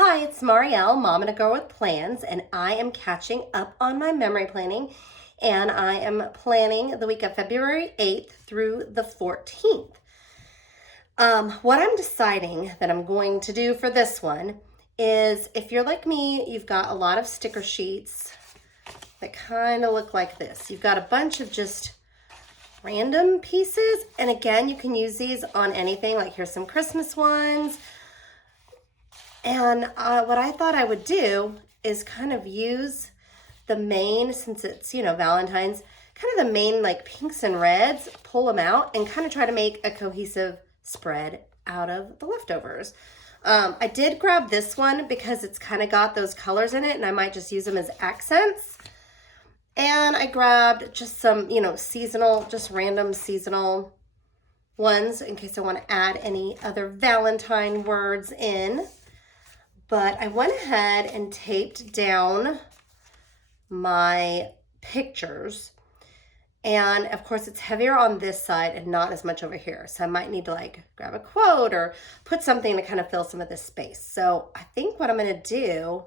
Hi, it's Marielle, Mom and a Girl with Plans, and I am catching up on my memory planning, and I am planning the week of February 8th through the 14th. What I'm deciding that I'm going to do for this one is, if you're like me, you've got a lot of sticker sheets that kind of look like this. You've got a bunch of just random pieces, and again, you can use these on anything. Like, here's some Christmas ones. And what I thought I would do is kind of use the main, since it's, Valentine's, kind of the main like pinks and reds, pull them out and kind of try to make a cohesive spread out of the leftovers. I did grab this one because it's kind of got those colors in it and I might just use them as accents. And I grabbed just some, seasonal, just random seasonal ones in case I want to add any other Valentine words in. But I went ahead and taped down my pictures. And of course, it's heavier on this side and not as much over here. So I might need to like grab a quote or put something to kind of fill some of this space. So I think what I'm going to do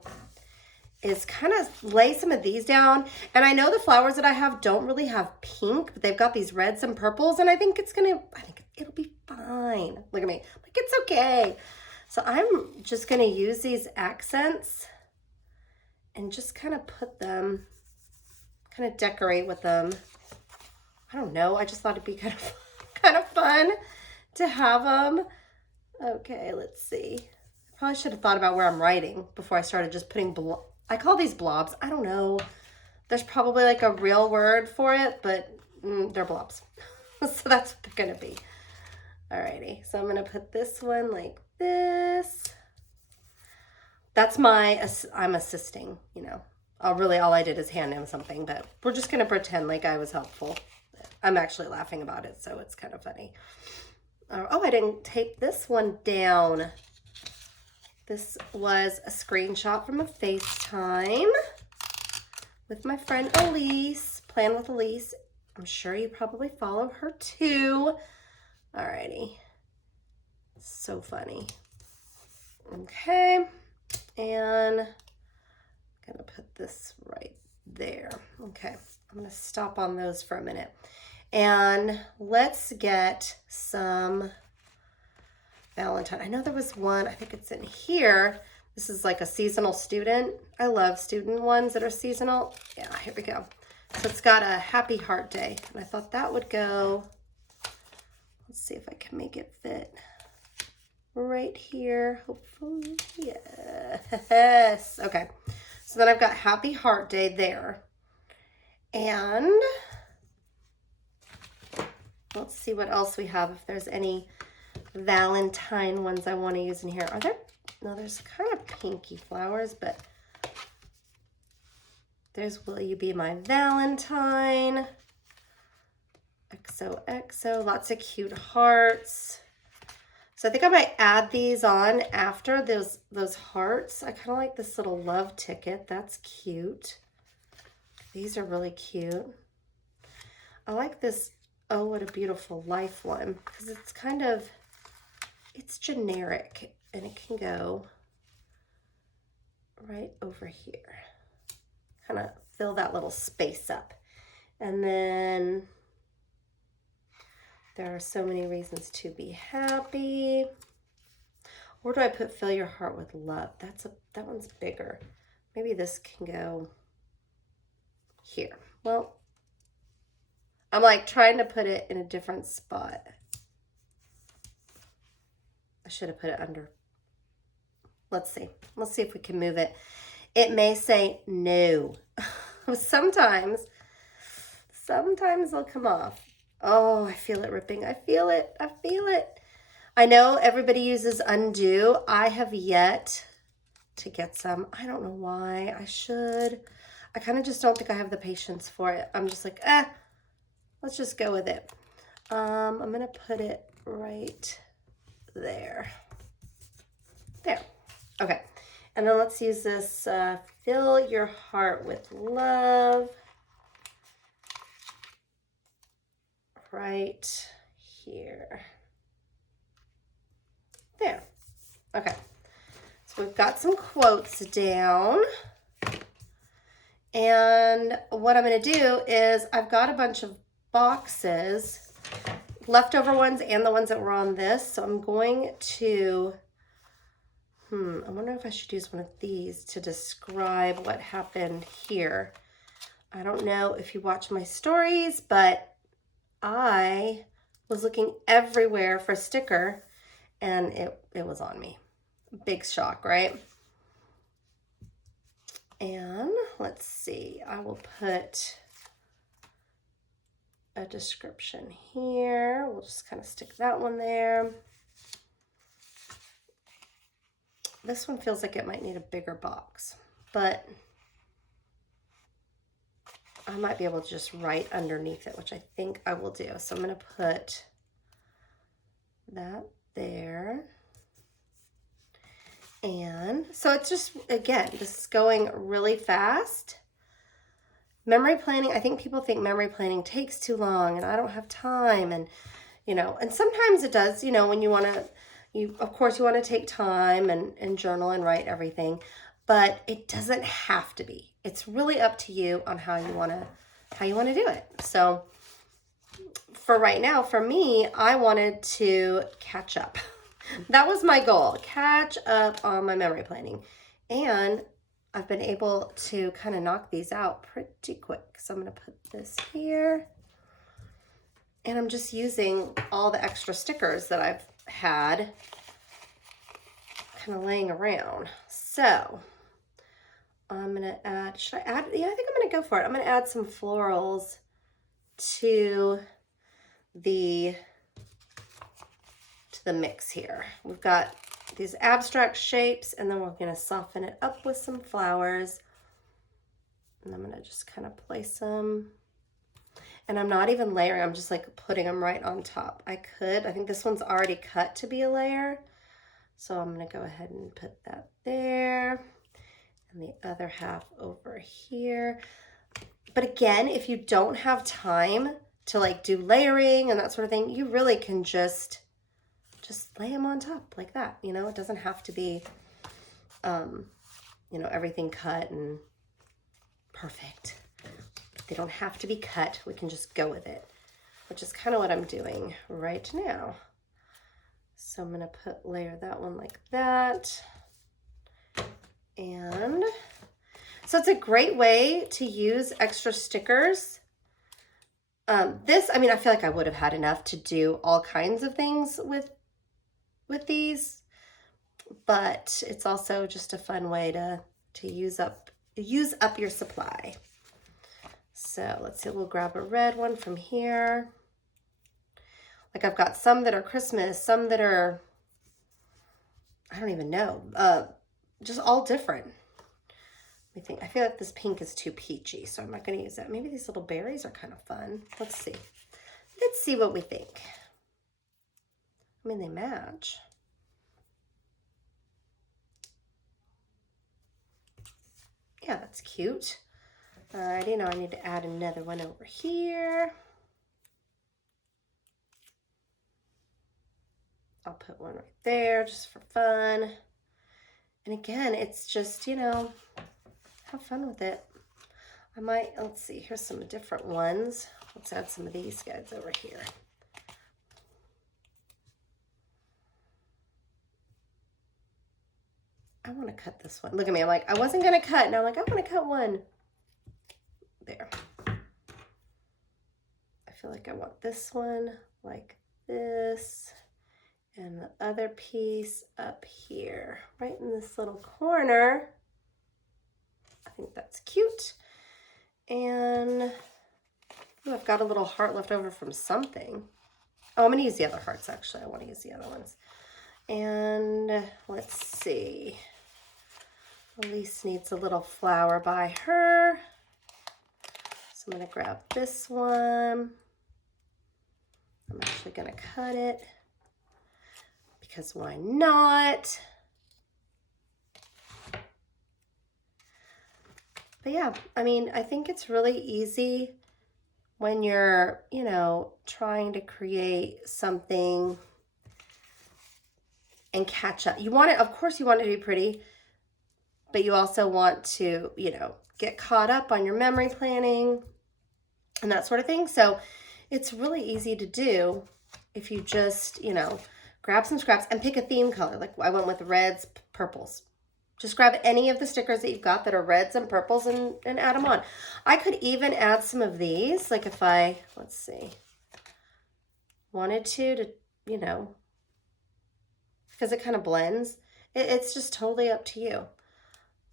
is kind of lay some of these down. And I know the flowers that I have don't really have pink, but they've got these reds and purples. And I think it'll be fine. Look at me. Like, it's okay. So I'm just going to use these accents and just kind of put them, kind of decorate with them. I don't know. I just thought it'd be kind of fun to have them. Okay, let's see. I probably should have thought about where I'm writing before I started just putting, I call these blobs. I don't know. There's probably like a real word for it, but they're blobs. So that's what they're going to be. Alrighty, so I'm going to put this one like this. That's I'm assisting, all I did is hand him something, but we're just going to pretend like I was helpful. I'm actually laughing about it, so it's kind of funny. Oh, I didn't tape this one down. This was a screenshot from a FaceTime with my friend Elise, Plan with Elise. I'm sure you probably follow her too. Alrighty. So funny. Okay. And I'm gonna put this right there. Okay. I'm gonna stop on those for a minute. And let's get some Valentine. I know there was one, I think it's in here. This is like a seasonal student. I love student ones that are seasonal. Yeah, here we go. So it's got a happy heart day. And I thought that would go. Let's see if I can make it fit right here, hopefully. Yes. Okay. So then I've got Happy Heart Day there. And let's see what else we have, if there's any Valentine ones I want to use in here. Are there? No, there's kind of pinky flowers, but there's Will You Be My Valentine. XOXO, lots of cute hearts. So I think I might add these on after those hearts. I kind of like this little love ticket. That's cute. These are really cute. I like this, oh, what a beautiful life one, because it's generic and it can go right over here. Kind of fill that little space up. And then there are so many reasons to be happy. Or do I put Fill Your Heart with Love? That one's bigger. Maybe this can go here. Well, I'm like trying to put it in a different spot. I should have put it under. Let's see. Let's see if we can move it. It may say no. Sometimes they'll come off. Oh, I feel it ripping. I feel it. I feel it. I know everybody uses undo. I have yet to get some. I don't know why. I should. I kind of just don't think I have the patience for it. I'm just like, let's just go with it. I'm going to put it right there. There. Okay. And then let's use this Fill Your Heart with Love. Right here. There. Okay. So we've got some quotes down. And what I'm going to do is I've got a bunch of boxes, leftover ones and the ones that were on this. So I'm going to, I wonder if I should use one of these to describe what happened here. I don't know if you watch my stories, but I was looking everywhere for a sticker and it was on me. Big shock, right? And let's see, I will put a description here. We'll just kind of stick that one there. This one feels like it might need a bigger box, but I might be able to just write underneath it, which I think I will do. So I'm going to put that there. And so it's just, again, this is going really fast. Memory planning, I think people think memory planning takes too long and I don't have time. And, you know, and sometimes it does, you know, when you want to, of course you want to take time and journal and write everything, but it doesn't have to be. It's really up to you on how you want to do it. So for right now, for me, I wanted to catch up. That was my goal, catch up on my memory planning. And I've been able to kind of knock these out pretty quick. So I'm going to put this here. And I'm just using all the extra stickers that I've had kind of laying around. So I'm going to add, should I add? Yeah, I think I'm going to go for it. I'm going to add some florals to the mix here. We've got these abstract shapes and then we're going to soften it up with some flowers. And I'm going to just kind of place them. And I'm not even layering, I'm just like putting them right on top. I think this one's already cut to be a layer. So I'm going to go ahead and put that there. And the other half over here. But again, if you don't have time to like do layering and that sort of thing, you really can just lay them on top like that. You know, it doesn't have to be, you know, everything cut and perfect. They don't have to be cut. We can just go with it, which is kind of what I'm doing right now. So I'm going to layer that one like that. And so it's a great way to use extra stickers. This, I mean, I feel like I would have had enough to do all kinds of things with these, but it's also just a fun way to use up your supply. So let's see, we'll grab a red one from here. Like I've got some that are Christmas, some that are, I don't even know, just all different. Let me think. I feel like this pink is too peachy, so I'm not going to use that. Maybe these little berries are kind of fun. Let's see. Let's see what we think. I mean, they match. Yeah, that's cute. Alrighty, now I need to add another one over here. I'll put one right there just for fun. And again, it's just, you know, have fun with it. I might, let's see, here's some different ones. Let's add some of these guys over here. I want to cut this one. Look at me. I'm like, I wasn't going to cut. Now I'm like, I want to cut one. There. I feel like I want this one like this. And the other piece up here, right in this little corner. I think that's cute. And ooh, I've got a little heart left over from something. Oh, I'm going to use the other hearts, actually. I want to use the other ones. And let's see. Elise needs a little flower by her. So I'm going to grab this one. I'm actually going to cut it because why not? But yeah, I mean, I think it's really easy when you're, you know, trying to create something and catch up. You want it, of course you want it to be pretty, but you also want to, you know, get caught up on your memory planning and that sort of thing. So it's really easy to do if you just, you know, grab some scraps and pick a theme color. Like I went with reds, purples. Just grab any of the stickers that you've got that are reds and purples and add them on. I could even add some of these, like if I, let's see, wanted to, you know, because it kind of blends. It's just totally up to you. I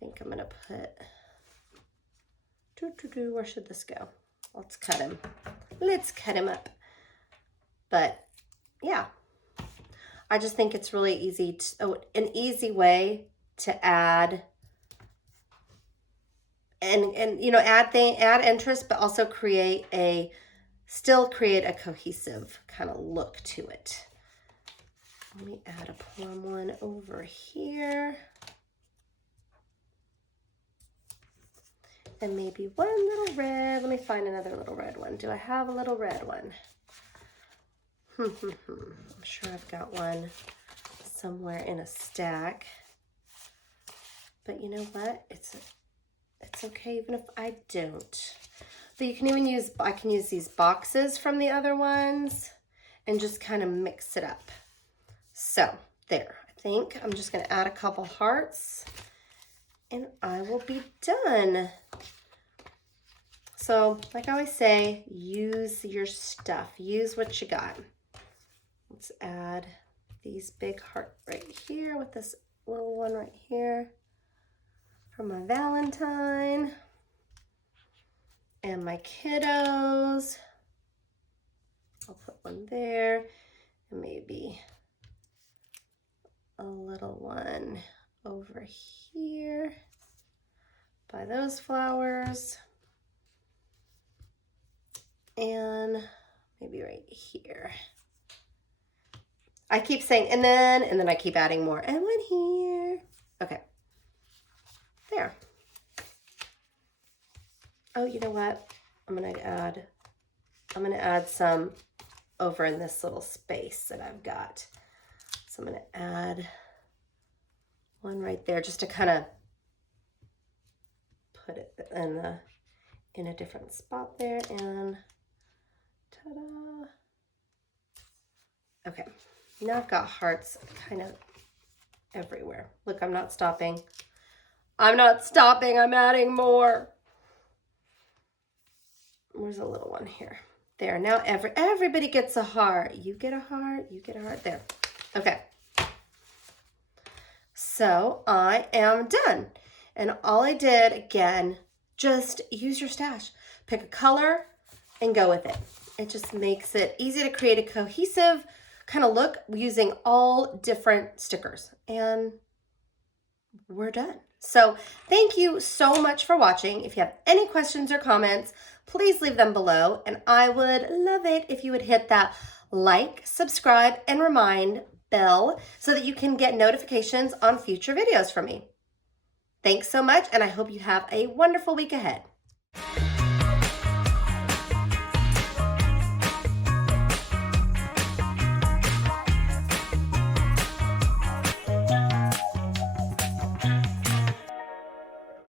think I'm gonna put, where should this go? Let's cut him. Let's cut him up. But yeah, I just think it's really easy to, an easy way to add and you know, add interest, but also still create a cohesive kind of look to it. Let me add a plum one over here. And maybe one little red. Let me find another little red one. Do I have a little red one? I'm sure I've got one somewhere in a stack. But you know what? It's okay even if I don't. But you can even use, I can use these boxes from the other ones and just kind of mix it up. So there, I think I'm just gonna add a couple hearts and I will be done. So like I always say, use your stuff, use what you got. Let's add these big heart right here with this little one right here for my Valentine and my kiddos. I'll put one there and maybe a little one over here by those flowers and maybe right here. I keep saying and then I keep adding more and one here. Okay, there. Oh, you know what? I'm gonna add some over in this little space that I've got. So I'm gonna add one right there just to kind of put it in a different spot there, and ta-da. Okay, now I've got hearts kind of everywhere. Look, I'm not stopping. I'm not stopping, I'm adding more. Where's a little one here? There, now everybody gets a heart. You get a heart, you get a heart, there. Okay. So I am done. And all I did, again, just use your stash. Pick a color and go with it. It just makes it easy to create a cohesive kind of look using all different stickers. And we're done. So thank you so much for watching. If you have any questions or comments, please leave them below. And I would love it if you would hit that like, subscribe, and remind bell so that you can get notifications on future videos from me. Thanks so much, and I hope you have a wonderful week ahead.